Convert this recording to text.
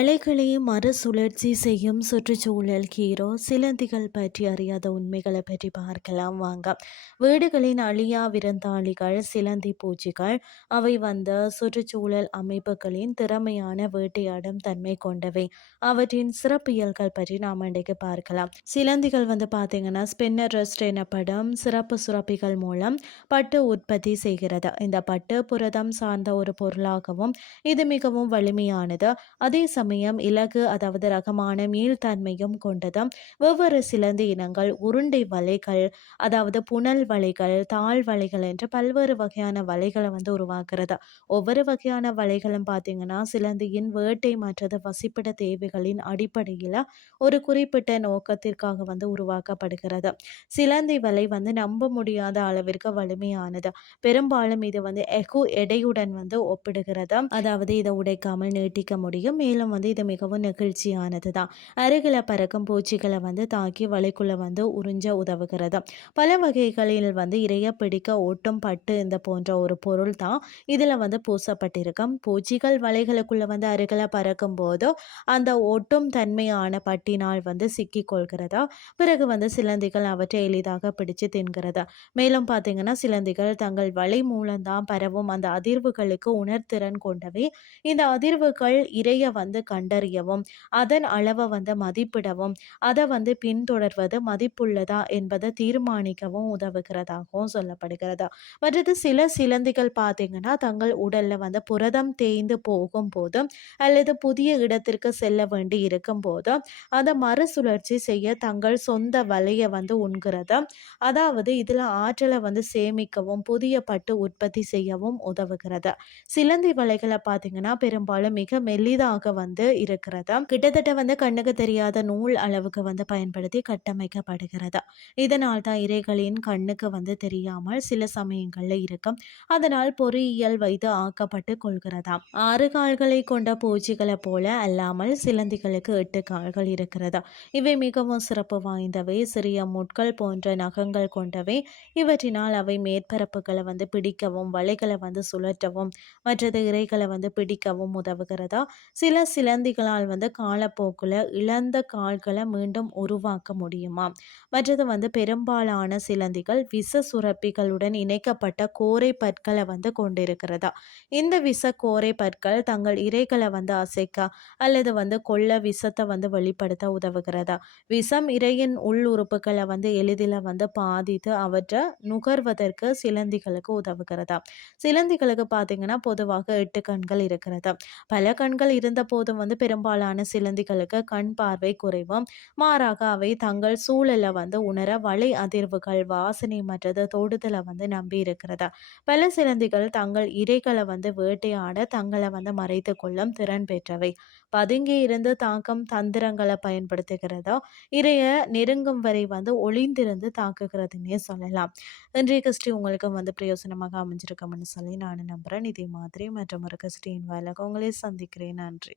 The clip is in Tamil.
இலைகளை மறுசுழற்சி செய்யும் சுற்றுச்சூழல் ஹீரோ சிலந்திகள் பற்றி அறியாத உண்மைகளை பற்றி பார்க்கலாம் வாங்க. வீடுகளின் அழியா விருந்தாளிகள் சிலந்தி பூச்சிகள் அவை வந்த சுற்றுச்சூழல் அமைப்புகளின் திறமையான வேட்டையாடும் தன்மை கொண்டவை. அவற்றின் சிறப்பியல்கள் பற்றி நாம் இன்றைக்கு பார்க்கலாம். சிலந்திகள் வந்து பார்த்தீங்கன்னா ஸ்பின்னர் ரெஸ்ட் எனப்படும் சிறப்பு சுரப்பிகள் மூலம் பட்டு உற்பத்தி செய்கிறது. இந்த பட்டு புரதம் சார்ந்த ஒரு பொருளாகவும் இது மிகவும் வலிமையானது. அதே சமயம் இலகு அதாவது ரகமான மீள்தன்மையும் கொண்டதும் வெவ்வேறு சிலந்து இனங்கள் உருண்டை வலைகள் அதாவது புனல் வலைகள் தாழ் வலைகள் என்று பல்வேறு வகையான வலைகளை வந்து உருவாக்குறது. ஒவ்வொரு வகையான வலைகளும் பார்த்தீங்கன்னா சிலந்தியின் வேட்டை மற்றது வசிப்பிட தேவைகளின் அடிப்படையில் ஒரு குறிப்பிட்ட நோக்கத்திற்காக வந்து உருவாக்கப்படுகிறது. சிலந்தி வலை வந்து நம்ப முடியாத அளவிற்கு வலிமையானது. பெரும்பாலும் இது வந்து எகு எடையுடன் வந்து ஒப்பிடுகிறது. அதாவது இதை உடைக்காமல் நீட்டிக்க முடியும். மேலும் வந்து வந்து இது மிகவும் நெகிழ்ச்சியானது தான் அருகில் பறக்கும் பூச்சிகளை வந்து தாக்கி வலைக்குள்ளே வந்து உறிஞ்ச உதவுகிறது. பல வகைகளில் வந்து இறைய பிடிக்க ஒட்டும் பட்டு இந்த போன்ற ஒரு பொருள் தான் இதில் வந்து பூசப்பட்டிருக்கும். பூச்சிகள் வலைகளுக்குள்ளே வந்து அருகில் பறக்கும் போது அந்த ஒட்டும் தன்மையான பட்டினால் வந்து சிக்கி கொள்கிறதா? பிறகு வந்து சிலந்திகள் அவற்றை எளிதாக பிடிச்சு தின்கிறதா? மேலும் பார்த்தீங்கன்னா சிலந்திகள் தங்கள் வலை மூலம்தான் பரவும் அந்த அதிர்வுகளுக்கு உணர்திறன் கொண்டவை. இந்த அதிர்வுகள் இறைய வந்து கண்டறியவும் அதன் அளவை வந்து மதிப்பிடவும் அதை வந்து பின்தொடர்வது மதிப்புள்ளதா என்பதை தீர்மானிக்கவும் உதவுகிறதாகவும் சொல்லப்படுகிறது. மற்றது சில சிலந்திகள் பார்த்தீங்கன்னா தங்கள் உடல்ல வந்து புரதம் தேய்ந்து போகும் போதும் அல்லது புதிய இடத்திற்கு செல்ல வேண்டி இருக்கும் போதும் அதை மறுசுழற்சி செய்ய தங்கள் சொந்த வலையை வந்து உண்கிறது. அதாவது இதில் ஆற்றலை வந்து சேமிக்கவும் புதிய பட்டு உற்பத்தி செய்யவும் உதவுகிறது. சிலந்தி வலைகளை பார்த்தீங்கன்னா பெரும்பாலும் மிக மெல்லிதாக வந்து வந்து இருக்கிறது? கிட்டத்தட்ட வந்து கண்ணுக்கு தெரியாத நூல் அளவுக்கு வந்து பயன்படுத்தி கட்டமைக்கப்படுகிறது? இதனால் தான் இறைகளின் கண்ணுக்கு வந்து தெரியாமல் சில சமயங்களில் இருக்கும். அதனால் பொறியியல் வைத்து ஆக்கப்பட்டு கொள்கிறதாம் ஆறு கால்களை கொண்ட பூச்சிகளை போல அல்லாமல் சிலந்திகளுக்கு எட்டு கால்கள் இருக்கிறதா? இவை மிகவும் சிறப்பு வாய்ந்தவை. சிறிய முட்கள் போன்ற நகங்கள் கொண்டவை. இவற்றினால் அவை மேற்பரப்புகளை வந்து பிடிக்கவும் வலைகளை வந்து சுழற்றவும் மற்றது இறைகளை வந்து பிடிக்கவும் உதவுகிறதா? சில சிலந்திகளால் வந்து காலப்போக்கில் இழந்த கால்களை மீண்டும் உருவாக்க முடியுமா? மற்றது வந்து பெரும்பாலான சிலந்திகள் விஷ சுரப்பிகளுடன் இணைக்கப்பட்ட கோரை பற்களை வந்து கொண்டிருக்கிறதா? இந்த விஷ கோரை பற்கள் தங்கள் இறைகளை வந்து அசைக்க அல்லது வந்து கொள்ள விஷத்தை வந்து வெளிப்படுத்த உதவுகிறதா? விஷம் இறையின் உள் உறுப்புகளை வந்து எளிதில் வந்து பாதித்து அவற்றை நுகர்வதற்கு சிலந்திகளுக்கு உதவுகிறதா? சிலந்திகளுக்கு பார்த்தீங்கன்னா பொதுவாக எட்டு கண்கள் இருக்கிறது. பல கண்கள் இருந்த போதும் வந்து பெரும்பாலான சிலந்திகளுக்கு கண் பார்வை குறைவும். மாறாக அவை தங்கள் சூழலை வந்து உணர வலை அதிர்வுகள் வாசனை மற்றது தொடுதலை வந்து நம்பி இருக்கிறதா. பல சிலந்திகள் தங்கள் இறைகளை வந்து வேட்டையாட தங்களை வந்து மறைத்து கொள்ளும் திறன் பெற்றவை. பதுங்கி இருந்து தாக்கம் தந்திரங்களை பயன்படுத்துகிறதோ இறைய நெருங்கும் வரை வந்து ஒளிந்திருந்து தாக்குகிறதுனே சொல்லலாம். இன்றைய கிறிஸ்டி உங்களுக்கு வந்து பிரயோசனமாக அமைஞ்சிருக்கோம்னு சொல்லி நான் நம்புகிறேன் இதே மாதிரி மற்றும் ஒரு கிறிஸ்டியின் வேலை உங்களை சந்திக்கிறேன். நன்றி.